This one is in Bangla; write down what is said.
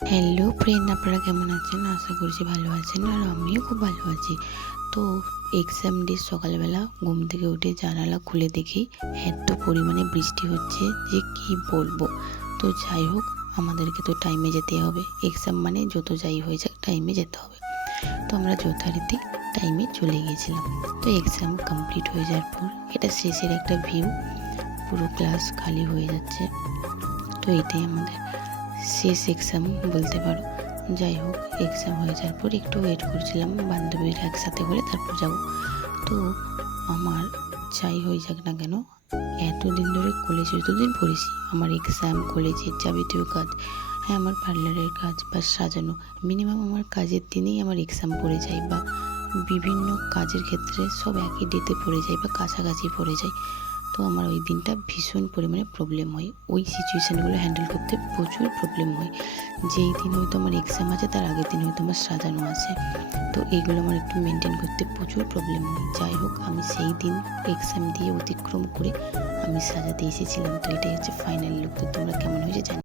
হ্যালো ফ্রেন্ড, আপনারা কেমন আছেন? আশা করছি ভালো আছেন আর আমিও খুব ভালো আছি। তো এক্সাম ডে সকালবেলা ঘুম থেকে উঠে জানালা খুলে দেখি এত পরিমাণে বৃষ্টি হচ্ছে যে কি বলবো। তো যাই হোক, আমাদেরকে তো টাইমে যেতে হবে। এক্সাম মানে যত যাই হয়ে যাক টাইমে যেতে হবে। তো আমরা যথারীতি টাইমে চলে গিয়েছিলাম। তো এক্সাম কমপ্লিট হয়ে যাওয়ার পর এটা শেষের একটা ভিউ, পুরো ক্লাস খালি হয়ে যাচ্ছে। তো এটাই আমাদের শেষ এক্সাম বলতে পারো। যাই হোক, এক্সাম হয়ে যাওয়ার পর একটু ওয়েট করছিলাম বান্ধবীরা একসাথে হলে তারপর যাব। তো আমার যাই হয়ে যাক না কেন, এতদিন ধরে কলেজে যতদিন পড়েছি আমার এক্সাম, কলেজের যাবতীয় কাজ, হ্যাঁ আমার পার্লারের কাজ বা সাজানো, মিনিমাম আমার কাজের দিনেই আমার এক্সাম পড়ে যায় বা বিভিন্ন কাজের ক্ষেত্রে সব একই ডেতে পড়ে যায় বা কাছাকাছি পড়ে যায়। তো আমার ওই দিনটা ভীষণ পরিমাণে প্রবলেম হয়, ওই সিচুয়েশানগুলো হ্যান্ডেল করতে প্রচুর প্রবলেম হয়। যেই দিন হয়তো আমার এক্সাম আছে তার আগের দিন হয়তো আমার সাজানো আছে, তো এইগুলো আমার একটু মেনটেন করতে প্রচুর প্রবলেম হয়। যাই হোক, আমি সেই দিন এক্সাম দিয়ে অতিক্রম করে আমি সাজাতে এসেছিলাম। তো এটাই হচ্ছে ফাইনাল লুক। তো তোমরা কেমন হয়েছে জানি।